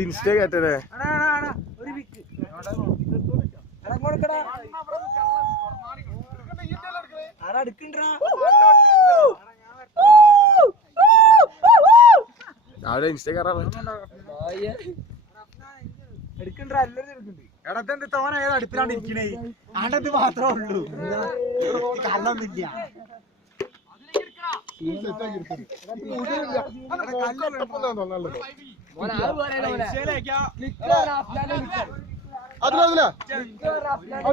insta കേട്ടേ അവിടെ insta കയറാൻ എടത്തെന്ത് തോന ഏത് അടുപ്പിലാണ് ഇരിക്കണേ ആണ്ടത് മാത്രമേ ഉള്ളൂ കല്ലൊന്നില്ല അതില